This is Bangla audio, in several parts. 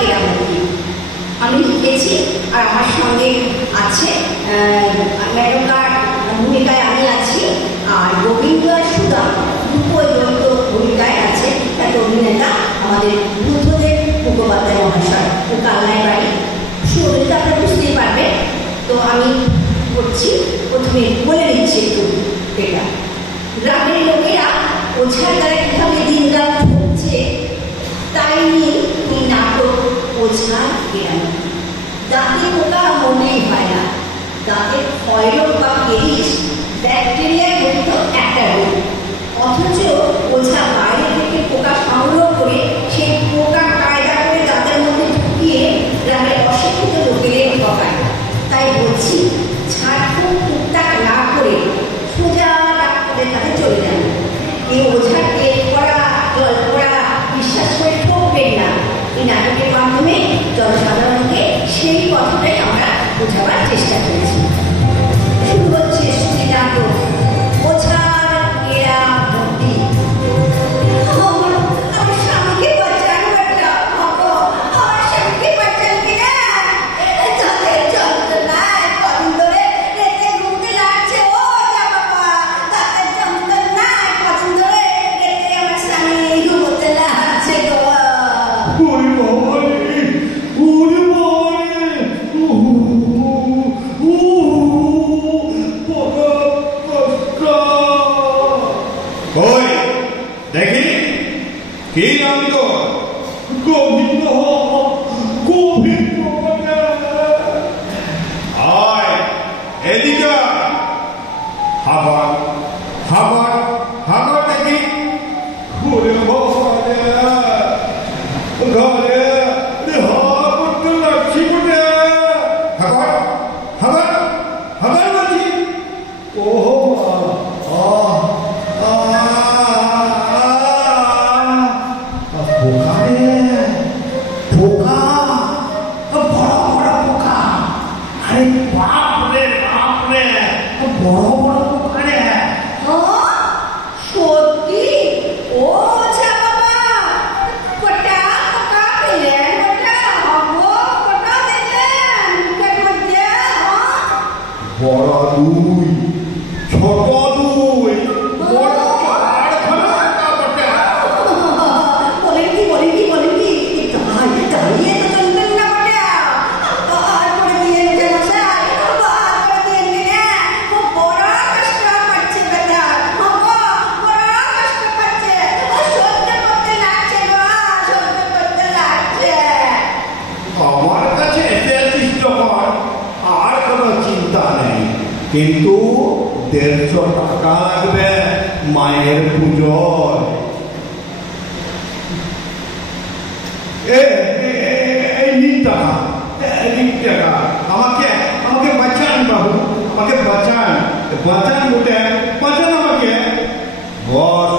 কেরামতি আমি লিখেছি। আর আমার সঙ্গে আছে ম্যাডামকার ভূমিকায় আমি আছি, আর গোবিন্দ আর সুদা রূপদন্ত ভূমিকায় আছে একটা অভিনেতা আমাদের বুদ্ধদেব মুখোপাধ্যায় মহাশয়, ও কালনায় বাড়ি। সুবিধা আপনারা বুঝতেই পারবেন। তো আমি করছি, প্রথমে বলে দিচ্ছি একটু এটা। গ্রামের লোকেরা ওঝার দ্বারা কীভাবে দিনরাত ঠকছে তাই নিয়ে এই নাটক ওঝা কেরামতি। দাঁতে পোকা মরলেই হয় না, দাঁতের ক্ষয়রোগ বা কেরিস ব্যাকটেরিয়ার জনিত একটা রোগ। অথচ ওঝা বাইরে থেকে পোকা সংগ্রহ করে সেই পোকা কায়দা করে দাঁতের মধ্যে ঢুকিয়ে গ্রামের অশিক্ষিত লোকেদের ঠকায়। তাই বলছি, ঝাড়ফুঁক টুকটাক না করে সোজা ডাক্তারের কাছে চলে যান। এই ওঝার পেট করা জল করা বিশ্বাস করে ঠকবেন না। এই নাটকের মাধ্যমে জনসাধারণকে সেই কথাটাই আমরা বোঝাবার চেষ্টা করেছি। শুরু হচ্ছে শ্রী নাটক ওঝার কেরামতি। আমার স্বামীকে বাঁচান বেটা, আমার স্বামীকে বাঁচান কিনা? দাঁতের যন্ত্রণায় কদিন ধরে রেতে ঘুমতে লাগছে। ও যা বাবা, দাঁতের যন্ত্রণায় কদিন ধরে রেতে আমার স্বামী ঘুমোতে লাগছে গো। দেখি কি নাম তো? গোবিন্দ। গোবিন্দ আয় এদিকে, হাবার হাবার হাবার দেখি। ঘুরে ঘরে হাওয়া করতে লাগছি বলে হাবার হাবার হাবার বলছি। ও কিন্তু 150 টাকা লাগবে মায়ের পুজোর। এই নিন টাকা, আমাকে আমাকে বাঁচান বাবু, আমাকে বাঁচান, বাঁচান বটে, বাঁচান আমাকে। বস,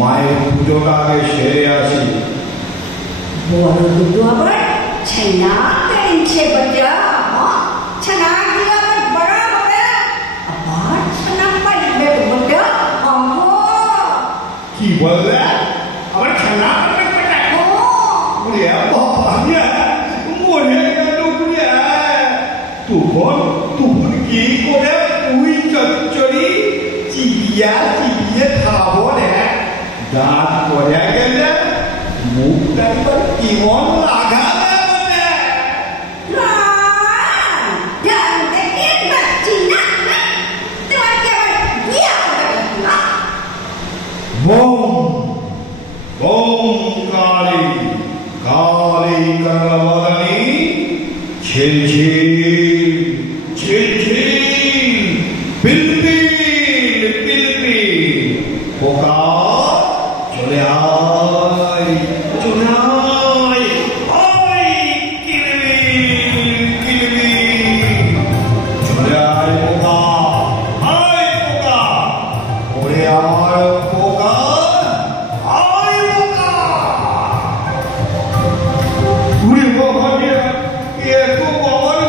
মায়ের পুজোটা আগে সেরে আসি। বড় দুটো আবার ছানা পেয়েছে বাচ্চা, ছানা দিয়ে আবার বড় হবে, আবার ছানা পাইবে বাচ্চা। কি বললে? আবার ছানা পাইবে বাচ্চা? ওরে বাবা, মরে গেল বুড়িয়া। তুফন কি করে তুই চচ্চড়ি চিবিয়ে চিবিয়ে খাবো রে? দাঁত পড়ে গেলে মুখটা এবার কেমন লাগাবে? কালী কালী কালবদনী ঝিলঝিল ঝিলঝিল পিলপিল পিলপিল পোকা চলে আয় চলে আয় আয় কিলবিল কিলবিল চলে আয় পোকা আয় পোকা ওরে আমার পোকা আয় পোকা। উড়ে বাবা এ তো বাবার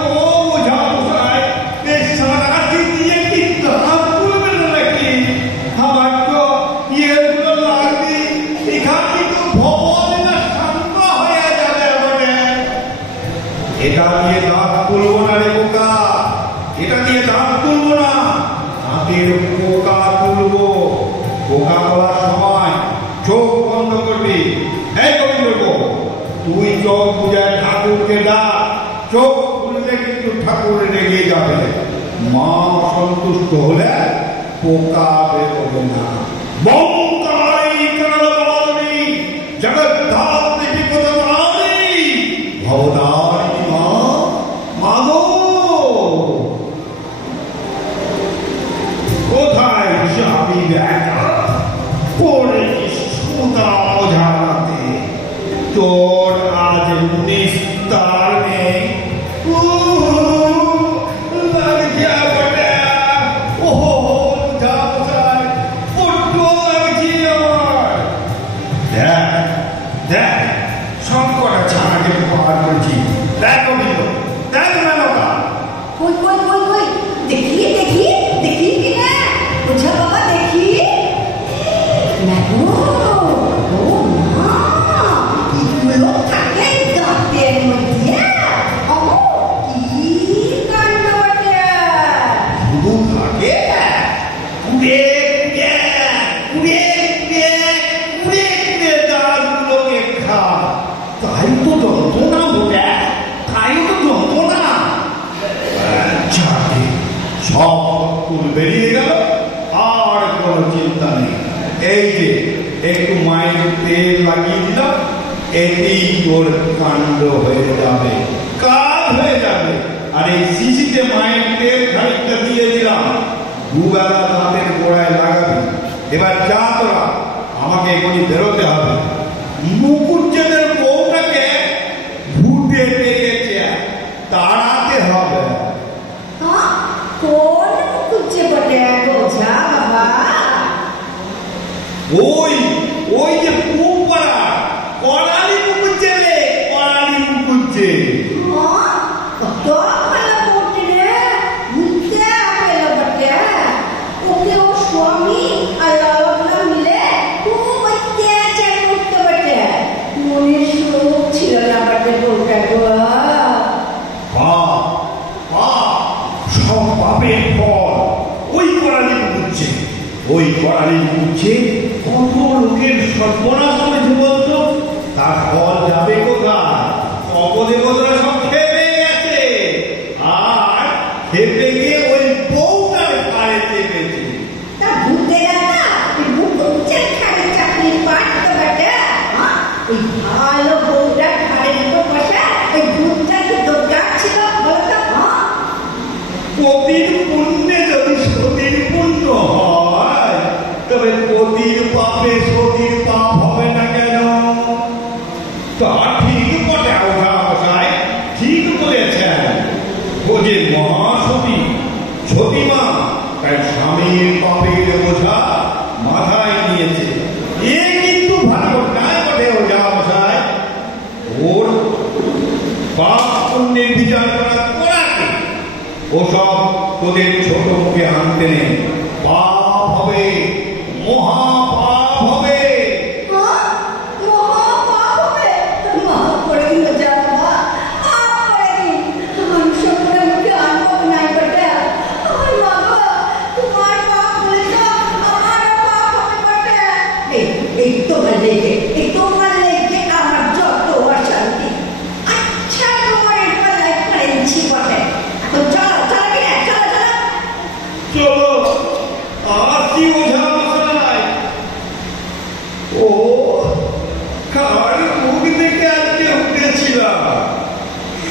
এটা দিয়ে দাঁত তুলবো না রে পোকা, এটা দিয়ে দাঁত তুলবো না, দাঁতের পোকা তুলবো। পোকা তোলার সময় চোখ বন্ধ করবি। এই গোবিন্দ, তুই চোখ বুঝায় ঠাকুরকে ডাক, চোখ খুললে কিন্তু ঠাকুর রেগে যাবে। মা সন্তুষ্ট হলে পোকা বেরোবে না। কোথায় যাবি বেটা? পড়েছিস সুতা বোঝাতে, তোর আজ নিস্তার নেই। বেরিয়ে গেল, আর কোনো চিন্তা নেই। এই যে একটু মায়ের তেল লাগিয়ে দিলাম, এটি তোর কাণ্ড হয়ে যাবে, কাজ হয়ে যাবে। আর এই শিশিতে মায়ের তেল খানিকটা দিয়ে দিলাম, দুবেলা দাঁতের গোড়ায় লাগাবি। এবার যা তোরা, আমাকে এখনই বেরোতে হবে। মুকুজ্জেদের বউটাকে ভূতে ডেকেছে, তাড়াতে হবে। ওই যে পুপাড়া করালি মুকুজ্জে রে, করালি মুকুজ্জে। স্বামী আর মিলে খুব অত্যাচার করতে পারে, মনের সুখ ছিল না বাটে বউটা গো। সব পাপের ফল ওই করালি মুকুজ্জে। ওই করালি মুকুজ্জে কত লোকের সর্বনাশ করেছে বলতো, তার ফল যাবে কোথায়? অপদেবতারা সব খেপে গেছে, আর খেপে গিয়ে ওই বউটার ঘাড়ে চেপেছে। তা ভূতে না মুকুজ্জের ঘাড়ে চাকরির পাঠ তো বটে। ওই ভালো বউটার ঘাড়ের উপর বসে ওই ভূতটা কি দরকার ছিল বলতো? পতির পুণ্যে যদি সতীর পুণ্য হয়, তবে পতির পাপে সতীর পাপ হবে না কেন? তা ঠিক বটে, ওঠা বসায় ঠিক বলেছেন। ও যে মহাসতী সতীমা, তাই স্বামীর পাপের বোঝা মাথায় নিয়েছে। এ কিন্তু ভালো নাই বটে ওঝা মশাই। ওর পাপ পুণ্যের বিচার করা করাকে ওসব তোদের ছোট মুখে আনতে নেই। পাপ হবে, মহাপাপ হবে।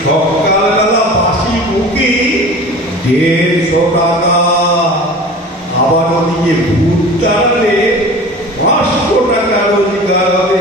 সকালবেলা বাসি মুখে 150 টাকা, আবার ওদিকে ভূত তাড়ালে 500 টাকা রোজগার হবে।